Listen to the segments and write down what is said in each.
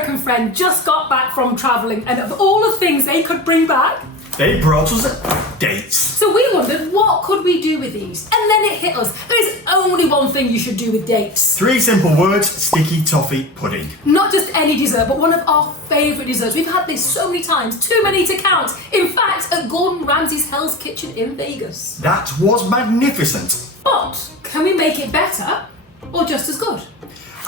American friend just got back from travelling, and of all the things they could bring back, they brought us dates. So we wondered, what could we do with these? And then it hit us. There is only one thing you should do with dates. 3 simple words: sticky toffee pudding. Not just any dessert, but one of our favourite desserts. We've had this so many times, too many to count. In fact, at Gordon Ramsay's Hell's Kitchen in Vegas. That was magnificent. But can we make it better or just as good?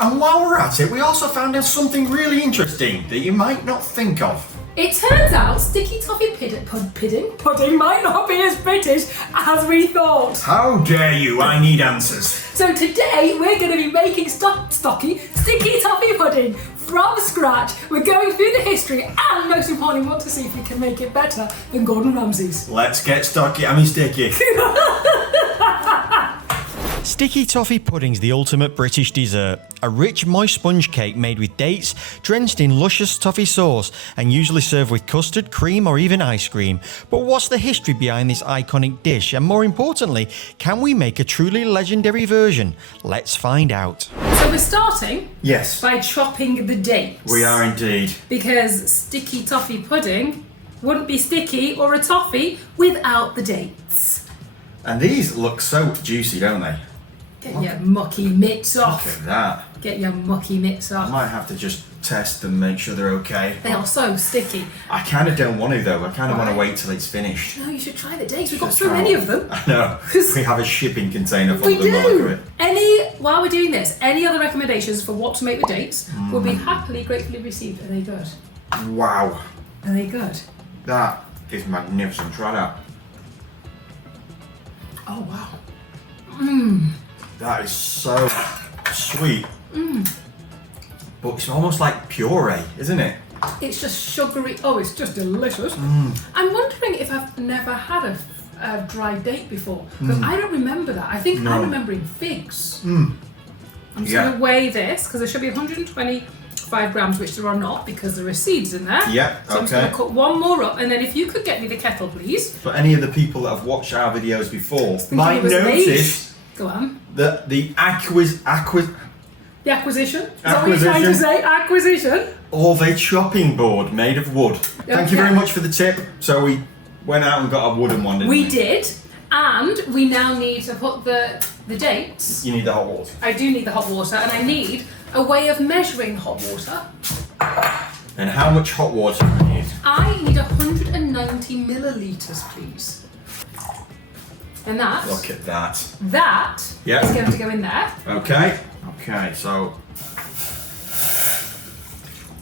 And while we're at it, we also found out something really interesting that you might not think of. It turns out sticky toffee pudding might not be as British as we thought. How dare you? I need answers. So today we're going to be making sticky toffee pudding from scratch. We're going through the history and most importantly, we want to see if we can make it better than Gordon Ramsay's. Let's get sticky. Sticky toffee pudding's the ultimate British dessert. A rich, moist sponge cake made with dates, drenched in luscious toffee sauce, and usually served with custard, cream, or even ice cream. But what's the history behind this iconic dish? And more importantly, can we make a truly legendary version? Let's find out. So we're starting Yes. by chopping the dates. We are indeed. Because sticky toffee pudding wouldn't be sticky or a toffee without the dates. And these look so juicy, don't they? Get your mucky mitts off. Look at that. Get your mucky mitts I off. might have to just test and make sure they're okay. They are so sticky. I kind of don't want to though. I kind of want Why? to wait till it's finished. No, you should try the dates. We've got Should so try many one. of them. I know. We have a shipping container full We of them. Look do. at it. While we're doing this, any other recommendations for what to make with dates will be happily, gratefully received. Are they good? Wow. Are they good? That is magnificent. Try that. Oh, wow. That is so sweet. But it's almost like puree, isn't it? It's just sugary. Oh, it's just delicious. I'm wondering if I've never had a dry date before. Because I don't remember that. I think I'm remembering figs. I'm just going to weigh this because there should be 125 grams, which there are not because there are seeds in there. Yeah, So I'm just going to cut one more up. And then if you could get me the kettle, please. For any of the people that have watched our videos before, might it was notice Go on. that the The acquisition. Is that what you're trying to say? Acquisition. of a chopping board made of wood. Thank you very much for the tip. So we went out and got a wooden one, didn't we? We did. And we now need to put the dates. You need the hot water. I do need the hot water, and I need a way of measuring hot water. And how much hot water do you need? I need 190 millilitres, please. And that. Look at that. That Yeah. is going to go in there. Okay. Okay, so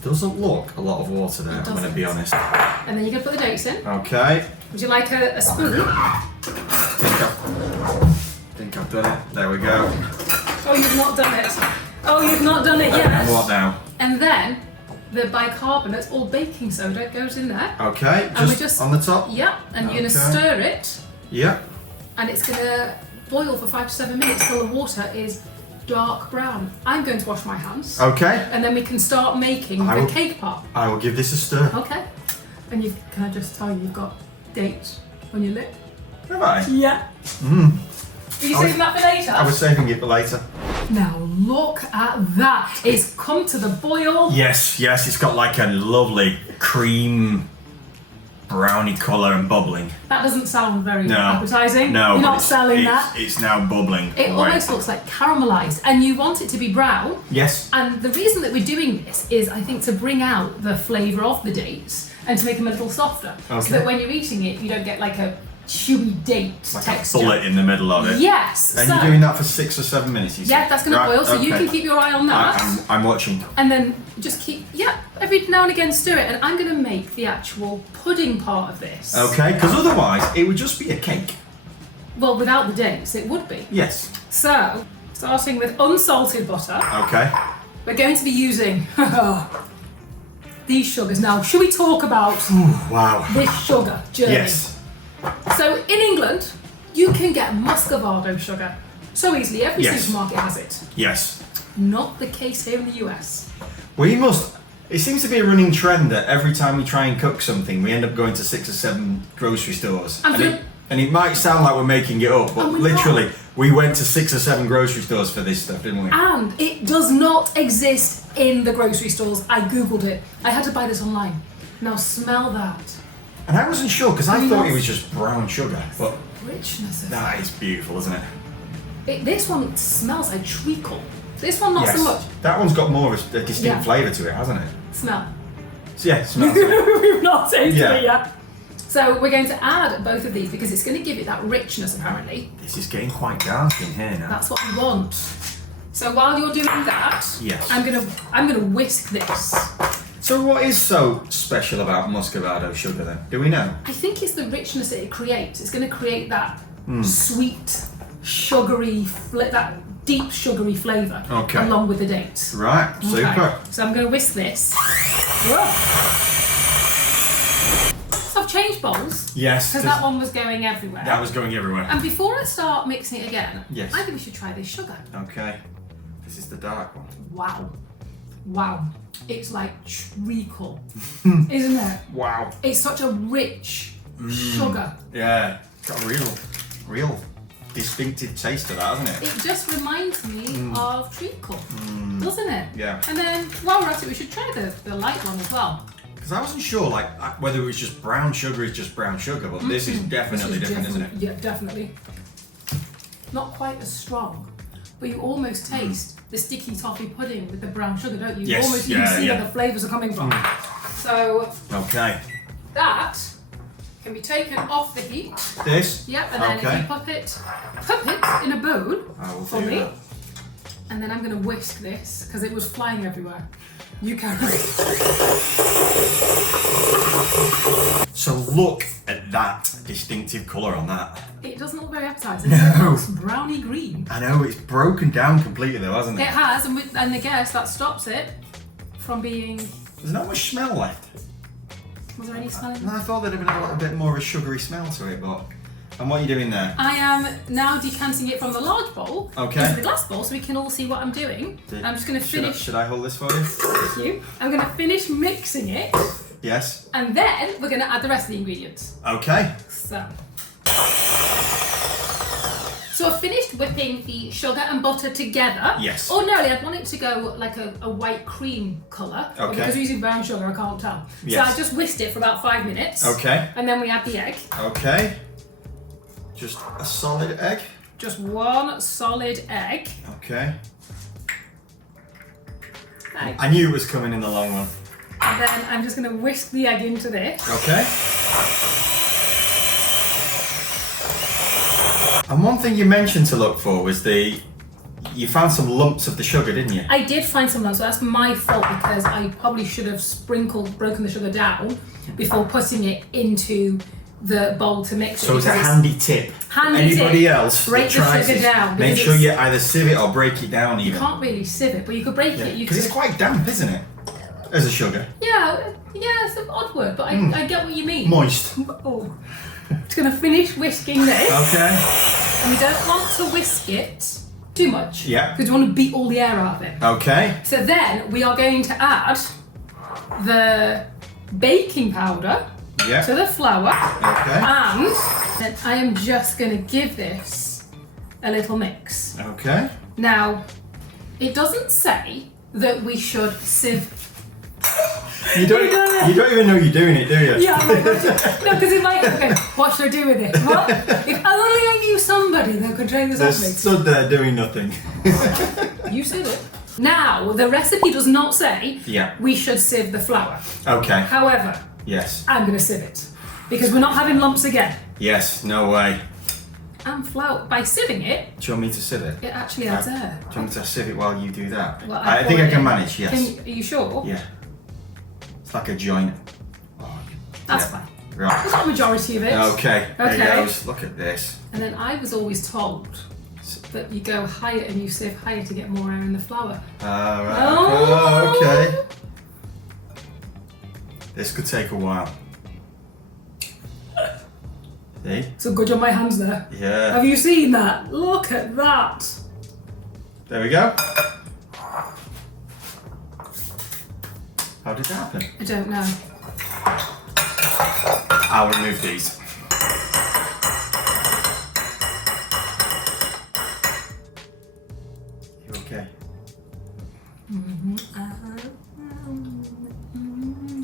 doesn't look a lot of water there, I'm going to be honest. And then you're going to put the dates in. Okay. Would you like a spoon? Think I've done it. There we go. Oh, you've not done it. Oh, you've not done it yet. What now? And then the bicarbonate or baking soda goes in there. Okay, And we just on the top? Yep, and you're going to Okay. stir it, Yep. and it's going to boil for 5 to 7 minutes till the water is dark brown. I'm going to wash my hands, Okay. and then we can start making I the will- cake part. I will give this a stir. Okay. And can I just tell you, you've got dates on your lip? Have I? Yeah. Mm. Are you saving that for later? I was saving it for later. Now look at that. It's come to the boil. Yes, yes, it's got like a lovely cream brownie colour and bubbling. That doesn't sound very No. appetising. No, You're but not selling that. It's now bubbling. It away. almost looks like caramelised, and you want it to be brown. Yes. And the reason that we're doing this is, I think, to bring out the flavour of the dates and to make them a little softer. Okay. So that when you're eating it, you don't get like a chewy date Like texture. a bullet in the middle of it. Yes. And so, you're doing that for 6 or 7 minutes, you yeah, said? that's going to boil, so you okay. can keep your eye on that. I'm watching. And then just keep, every now and again stir it. And I'm going to make the actual pudding part of this. Okay, because otherwise it would just be a cake. Well, without the dates, it would be. Yes. So, starting with unsalted butter, Okay. we're going to be using these sugars. Now, should we talk about Wow. this sugar journey? Yes. So, in England, you can get muscovado sugar so easily. Every Yes. supermarket has it. Yes. Not the case here in the US. We must. It seems to be a running trend that every time we try and cook something, we end up going to 6 or 7 grocery stores. And And it might sound like we're making it up, but And we're literally, We went to 6 or 7 grocery stores for this stuff, didn't we? And it does not exist in the grocery stores. I googled it. I had to buy this online. Now smell that. And I wasn't sure because I thought it was just brown sugar, but Richness of that is beautiful, isn't it? This one smells like treacle. This one not so much. That one's got more of a distinct flavour to it, hasn't it? Smell. So yeah, smells it. We've not tasted it yet. So we're going to add both of these because it's going to give it that richness apparently. This is getting quite dark in here now. That's what we want. So while you're doing that, yes. I'm gonna whisk this. So what is so special about muscovado sugar then? Do we know? I think it's the richness that it creates. It's going to create that sweet, sugary, that deep sugary flavour along with the dates. Right, super. So I'm going to whisk this. Whoa. So I've changed bowls. Yes. Because that one was going everywhere. That was going everywhere. And before I start mixing it again, yes. I think we should try this sugar. Okay. This is the dark one. Wow. Wow. It's like treacle, isn't it? Wow. It's such a rich sugar. Yeah. Got a real distinctive taste to that, hasn't it? It just reminds me of treacle, doesn't it? Yeah. And then while we're at it, we should try the light one as well. Because I wasn't sure, like, whether it was just brown sugar is just brown sugar, but this is definitely different, isn't it? Yeah, definitely. Not quite as strong, but you almost taste the sticky toffee pudding with the brown sugar, don't you? Yes, You can see where the flavours are coming from. So that can be taken off the heat. This? Yep, and then if you pop it in a bowl for me. That. And then I'm going to whisk this because it was flying everywhere. You can. So look at that distinctive colour on that. It doesn't look very appetizing. No. It looks browny green. I know, it's broken down completely though, hasn't it? It has, and I guess that stops it from being... There's not much smell left. Was there any smell? No, I thought there'd have been a little bit more of a sugary smell to it, but... And what are you doing there? I am now decanting it from the large bowl into the glass bowl so we can all see what I'm doing. I'm just going to finish... Should I hold this for you? Thank you. I'm going to finish mixing it. Yes. And then we're going to add the rest of the ingredients. Okay. So I've finished whipping the sugar and butter together. Yes. Ordinarily, I'd want it to go like a white cream colour. Okay. But because we're using brown sugar, I can't tell. Yes. So I just whisked it for about 5 minutes. Okay. And then we add the egg. Okay. Just a solid egg? Just one solid egg. Okay. I knew it was coming in the long run. And then I'm just going to whisk the egg into this. Okay. And one thing you mentioned to look for was you found some lumps of the sugar, didn't you? I did find some lumps, so that's my fault because I probably should have broken the sugar down before putting it into the bowl to mix it. So it's a handy tip. Anybody else break that tries the sugar down. Make sure you either sieve it or break it down even. You can't really sieve it, but you could break it. Because it's quite damp, isn't it? As a sugar. Yeah, it's an odd word, but I get what you mean. Moist. Oh. Just going to finish whisking this. Okay. And we don't want to whisk it too much. Yeah. Because we want to beat all the air out of it. Okay. So then we are going to add the baking powder to the flour. Okay. And then I am just going to give this a little mix. Okay. Now, it doesn't say that we should sieve. You don't even know you're doing it, do you? Yeah, no, because in my head, okay, what should I do with it? What? If only I knew somebody that could train this They're up me. stood there doing nothing. You said it. Now, the recipe does not say we should sieve the flour. Okay. However, yes, I'm going to sieve it. Because we're not having lumps again. Yes, no way. And flour, by sieving it... Do you want me to sieve it? It actually adds air. Do you want me to sieve it while you do that? Well, I think I can manage, yes. Are you sure? Yeah. It's like a joint. Oh, that's fine. Right. There's not a majority of it. Okay, there goes. Look at this. And then I was always told that you go higher and you sieve higher to get more air in the flour. Right. Oh, okay. This could take a while. See? So good on my hands there. Yeah. Have you seen that? Look at that. There we go. How did that happen? I don't know. I'll remove these.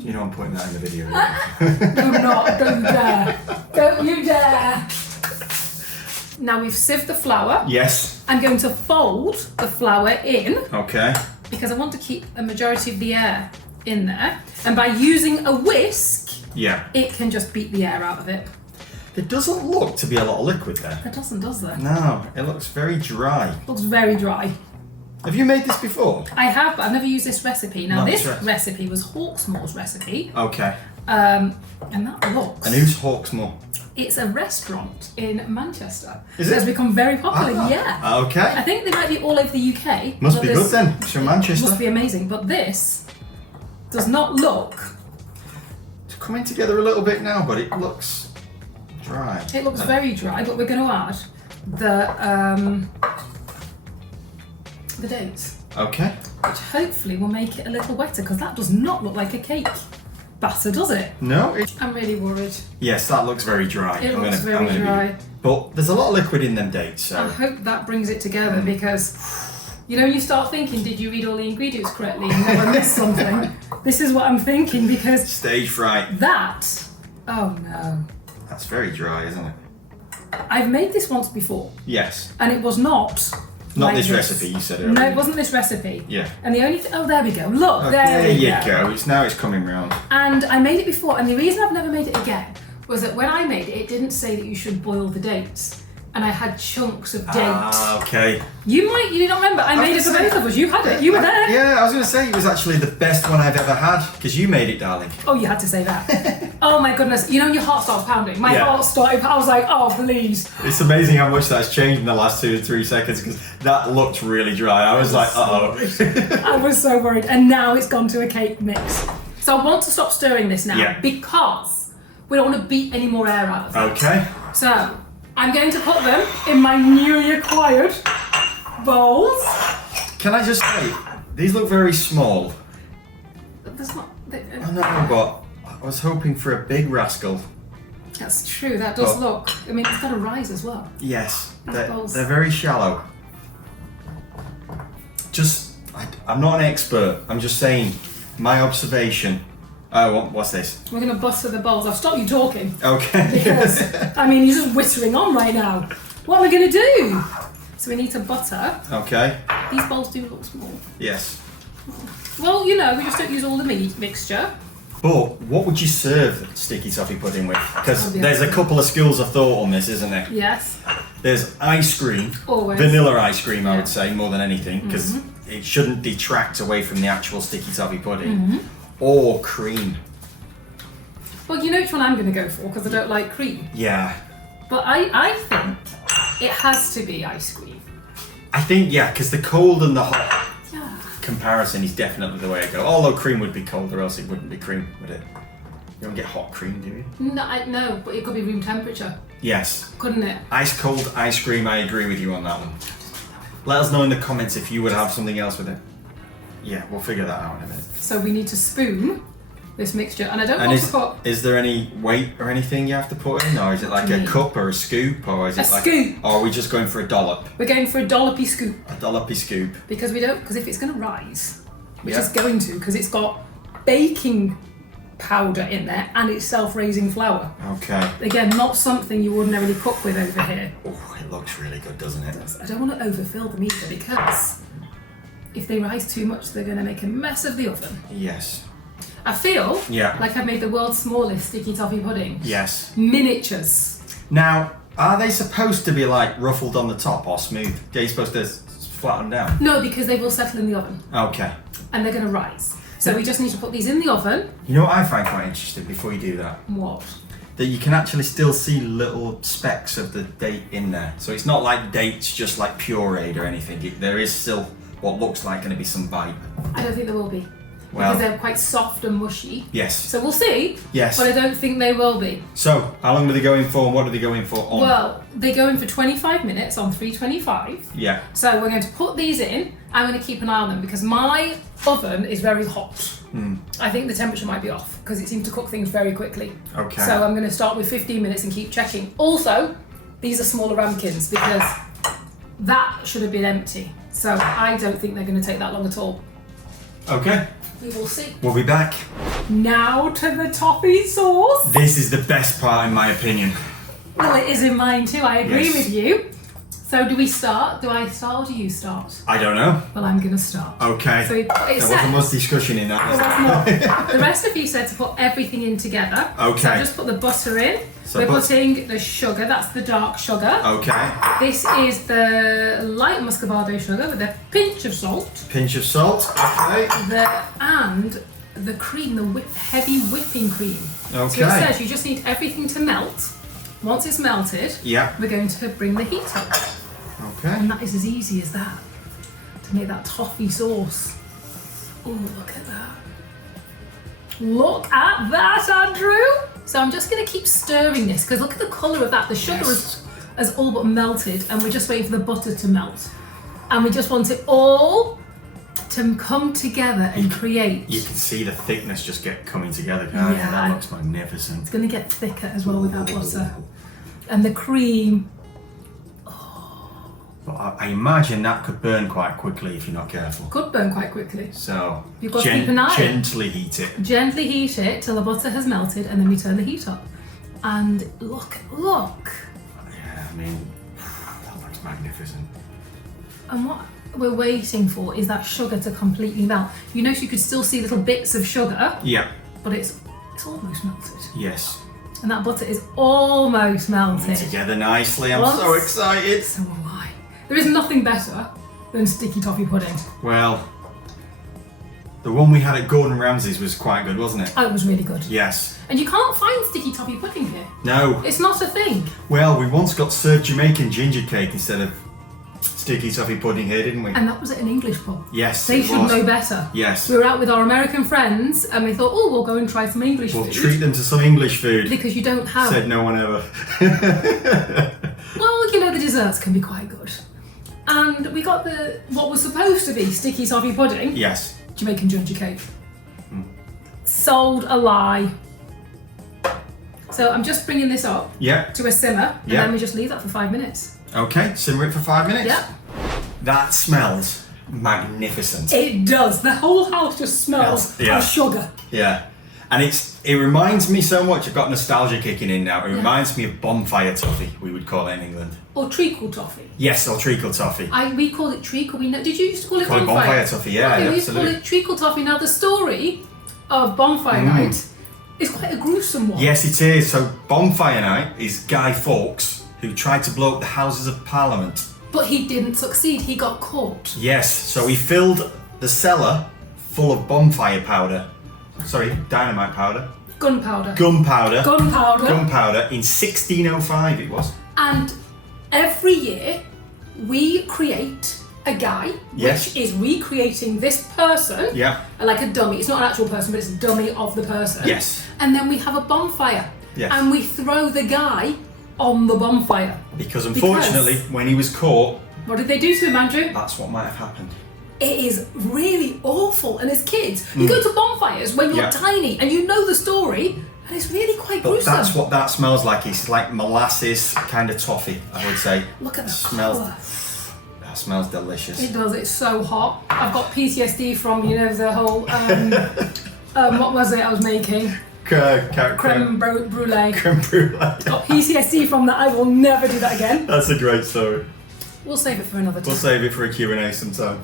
You know I'm putting that in the video. Do not, don't you dare. Don't you dare. Now we've sieved the flour. Yes. I'm going to fold the flour in. Okay. Because I want to keep a majority of the air in there. And by using a whisk, it can just beat the air out of it. There doesn't look to be a lot of liquid there. It doesn't, does there? No, it looks very dry. Looks very dry. Have you made this before? I have, but I've never used this recipe. Now, this recipe was Hawksmoor's recipe. Okay. And that looks... And who's Hawksmoor? It's a restaurant in Manchester. Is it? It's become very popular, yeah. Okay. I think they might be all over the UK. Must be good then. It's from Manchester. Must be amazing. But this does not look... It's coming together a little bit now, but it looks dry. It looks very dry, but we're going to add the dates. Okay. Which hopefully will make it a little wetter, because that does not look like a cake batter, does it? No. I'm really worried. Yes, that looks very dry. It looks very dry. But there's a lot of liquid in them dates, so... I hope that brings it together, because, you know, you start thinking, did you read all the ingredients correctly and never miss something? This is what I'm thinking, because... Stage fright. That... Oh no. That's very dry, isn't it? I've made this once before. Yes. And it was not... Not this recipe, you said earlier. No, it wasn't this recipe. Yeah. And the only oh, there we go. Look, there you go. Now it's coming round. And I made it before, and the reason I've never made it again was that when I made it, it didn't say that you should boil the dates. And I had chunks of date. Ah, okay. You did not remember. I made it for both of us. You had it. You were there. Yeah, I was going to say it was actually the best one I've ever had, because you made it, darling. Oh, you had to say that. Oh my goodness. You know, your heart starts pounding. My heart started, I was like, oh, please. It's amazing how much that's changed in the last 2 to 3 seconds, because that looked really dry. I was like, uh-oh. I was so worried. And now it's gone to a cake mix. So I want to stop stirring this now, because we don't want to beat any more air out of it. Okay. So... I'm going to put them in my newly acquired bowls. Can I just say, these look very small. There's not... I know, but I was hoping for a big rascal. That's true, that does look... I mean, it's got to rise as well. Yes, they're very shallow. I'm not an expert, I'm just saying, my observation. Oh, what's this? We're going to butter the bowls. I've stopped you talking. Okay. Because, I mean, you're just whittering on right now. What are we going to do? So we need to butter. Okay. These bowls do look small. Yes. Well, you know, we just don't use all the meat mixture. But what would you serve sticky toffee pudding with? Because there's a couple of schools of thought on this, isn't there? Yes. There's ice cream. Always. Vanilla ice cream, I would say, more than anything, because it shouldn't detract away from the actual sticky toffee pudding. Or cream. Well, you know which one I'm going to go for, because I don't like cream. Yeah. But I think it has to be ice cream. I think, because the cold and the hot comparison is definitely the way to go. Although cream would be cold, or else it wouldn't be cream, would it? You don't get hot cream, do you? No, but it could be room temperature. Yes. Couldn't it? Ice cold ice cream, I agree with you on that one. Let us know in the comments if you would have something else with it. Yeah, we'll figure that out in a minute. So we need to spoon this mixture, and I don't want to put... Is there any weight or anything you have to put in, or is it like a cup or a scoop, or is it like... scoop! Or are we just going for a dollop? We're going for a dollopy scoop. A dollopy scoop. Because if it's going to rise, which it's going to, because it's got baking powder in there, and it's self-raising flour. Okay. Again, not something you ordinarily cook with over here. Oh, it looks really good, doesn't it? I don't want to overfill them either, because... if they rise too much, they're going to make a mess of the oven. Yes. I feel like I've made the world's smallest sticky toffee pudding. Yes. Miniatures. Now, are they supposed to be like ruffled on the top or smooth? Are you supposed to flatten down? No, because they will settle in the oven. Okay. And they're going to rise. So we just need to put these in the oven. You know what I find quite interesting before you do that? What? That you can actually still see little specks of the date in there. So it's not like dates just like pureed or anything. There is still what looks like going to be some bite. I don't think there will be. Well, because they're quite soft and mushy. Yes. So we'll see. Yes. But I don't think they will be. So, how long do they go in for and what do they go in for on? Well, they go in for 25 minutes on 325. Yeah. So we're going to put these in. I'm going to keep an eye on them because my oven is very hot. I think the temperature might be off because it seems to cook things very quickly. Okay. So I'm going to start with 15 minutes and keep checking. Also, these are smaller ramekins because that should have been empty. So I don't think they're going to take that long at all. Okay. We will see. We'll be back. Now to the toffee sauce. This is the best part in my opinion. Well, it is in mine too, I agree Yes. with you. So do we start? Do I start or do you start? I don't know. Well, I'm going to start. Okay. So There wasn't much discussion in that. Well, that's not. The rest of you said to put everything in together. Okay. So I just put the butter in. So We're putting the sugar, that's the dark sugar. Okay. This is the light muscovado sugar with a pinch of salt. Pinch of salt. Okay. And the cream, the heavy whipping cream. Okay. So it says you just need everything to melt. Once it's melted, Yeah. we're going to bring the heat up. Okay. And that is as easy as that to make that toffee sauce. Oh, look at that. Look at that, Andrew. So I'm just going to keep stirring this because look at the colour of that. The sugar has all but melted and we're just waiting for the butter to melt. And we just want it all to come together and create. You can see the thickness just coming together, can't you? Yeah. That looks magnificent. It's going to get thicker as well with that butter. And the cream. But I imagine that could burn quite quickly if you're not careful. Could burn quite quickly. So You've got to keep an eye. Gently heat it. Gently heat it till the butter has melted and then we turn the heat up. And look. Yeah, I mean, that looks magnificent. And what we're waiting for is that sugar to completely melt. You notice you could still see little bits of sugar, Yeah. but it's almost melted. Yes. And that butter is almost melted. Together nicely. I'm Once- so excited. So am I. There is nothing better than sticky toffee pudding. Well, the one we had at Gordon Ramsay's was quite good, wasn't it? Oh, it was really good. Yes. And you can't find sticky toffee pudding here. No. It's not a thing. Well, we once got served Jamaican ginger cake instead of sticky toffee pudding here, didn't we? And that was at an English pub. Yes, They it should was. know better. Yes. We were out with our American friends and we thought, oh, we'll go and try some English We'll food. treat them to some English food. Because you don't have. Said no one ever. Well, you know, the desserts can be quite good. And we got what was supposed to be sticky toffee pudding. Yes. Jamaican ginger cake. Sold a lie. So I'm just bringing this up Yep. to a simmer and Yeah. then we just leave that for 5 minutes. Okay, simmer it for 5 minutes. Yeah. That smells magnificent. It does. The whole house just smells Yeah. of sugar. Yeah. And it reminds me so much, I've got nostalgia kicking in now, it reminds me of bonfire toffee, we would call it in England. Or treacle toffee. Yes, or treacle toffee. We call it treacle. Did you used to call it Call it bonfire? bonfire toffee, yeah, Okay, we used to call absolutely. it treacle toffee. Now the story of bonfire night is quite a gruesome one. Yes, it is. So bonfire night is Guy Fawkes, who tried to blow up the Houses of Parliament. But he didn't succeed. He got caught. Yes, so he filled the cellar full of bonfire powder. Sorry, dynamite powder. Gunpowder. Gunpowder. Gunpowder. In 1605 it was. And every year we create a guy Yes. which is recreating this person. Yeah. Like a dummy. It's not an actual person, but it's a dummy of the person. Yes. And then we have a bonfire. Yes. And we throw the guy on the bonfire. Because unfortunately, when he was caught, What did they do to him, Andrew? that's what might have happened. It is really awful. And as kids, you go to bonfires when you're Yeah. tiny and you know the story, and it's really quite But gruesome. that's what that smells like. It's like molasses kind of toffee, I would say. Look at the Smells. colour. That smells delicious. It does. It's so hot. I've got PTSD from the whole what was it I was making? Creme brulee. Creme brulee. Got PTSD from that. I will never do that again. That's a great story. We'll save it for another time. We'll save it for a Q&A sometime.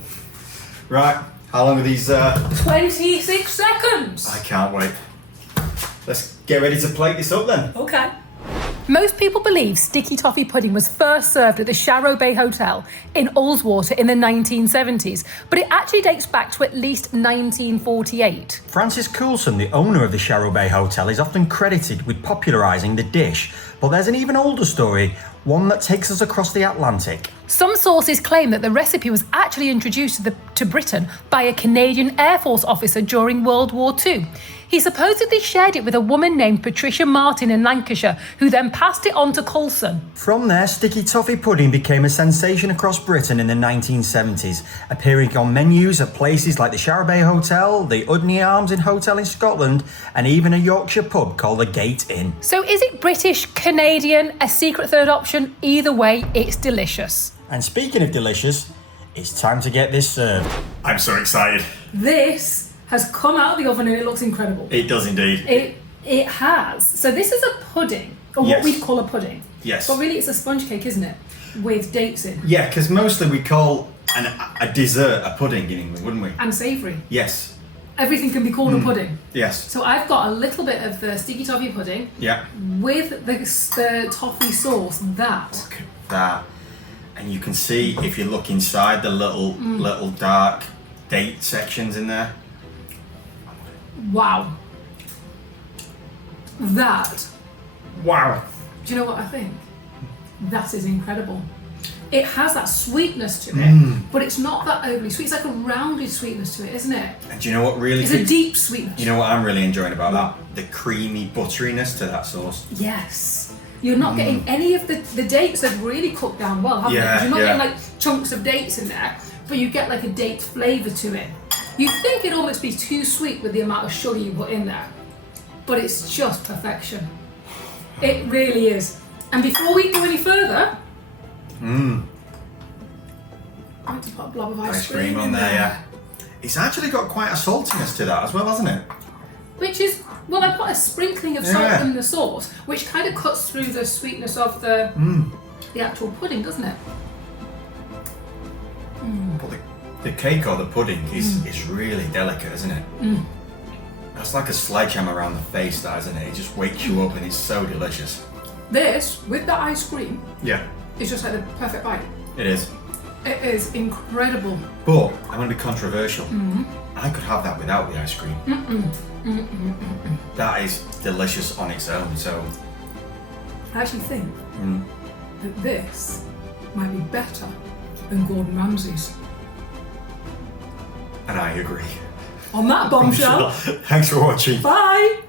Right, how long are these? 26 seconds. I can't wait. Let's get ready to plate this up then. Okay. Most people believe sticky toffee pudding was first served at the Sharrow Bay Hotel in Ullswater in the 1970s, but it actually dates back to at least 1948. Francis Coulson, the owner of the Sharrow Bay Hotel, is often credited with popularising the dish, but there's an even older story, one that takes us across the Atlantic. Some sources claim that the recipe was actually introduced to Britain by a Canadian Air Force officer during World War II. He supposedly shared it with a woman named Patricia Martin in Lancashire, who then passed it on to Coulson. From there, sticky toffee pudding became a sensation across Britain in the 1970s, appearing on menus at places like the Sharrow Bay Hotel, the Udney Arms Inn Hotel in Scotland, and even a Yorkshire pub called the Gate Inn. So is it British, Canadian, a secret third option? Either way, it's delicious. And speaking of delicious, it's time to get this served. I'm so excited. This has come out of the oven and it looks incredible. It does indeed. It has. So this is a pudding, or what we'd call a pudding. Yes. But really it's a sponge cake, isn't it? With dates in. Yeah, because mostly we call a dessert a pudding in England, wouldn't we? And savoury. Yes. Everything can be called a pudding. Yes. So I've got a little bit of the sticky toffee pudding. Yeah. With the toffee sauce. That. Look at that. And you can see, if you look inside, the little dark date sections in there. Wow. That. Wow. Do you know what I think? That is incredible. It has that sweetness to it, but it's not that overly sweet. It's like a rounded sweetness to it, isn't it? And do you know what really... It's a deep sweetness. You know what I'm really enjoying about that? The creamy butteriness to that sauce. Yes. You're not getting any of the dates have really cooked down well, haven't they? 'Cause you're not getting like chunks of dates in there, but you get like a date flavour to it. You'd think it'd almost be too sweet with the amount of sugar you put in there, but it's just perfection. It really is. And before we go any further, I'm going to put a blob of ice cream on there, yeah. It's actually got quite a saltiness to that as well, hasn't it? Which is, well, I put a sprinkling of salt in the sauce, which kind of cuts through the sweetness of the actual pudding, doesn't it? But the cake or the pudding is really delicate, isn't it? That's like a sledgehammer around the face, that, isn't it? It just wakes you up and it's so delicious. This, with the ice cream, it's just like the perfect bite. It is. It is incredible. But I'm going to be controversial. I could have that without the ice cream. That is delicious on its own. So I actually think that this might be better than Gordon Ramsay's. And I agree. On that bombshell. Thanks for watching. Bye.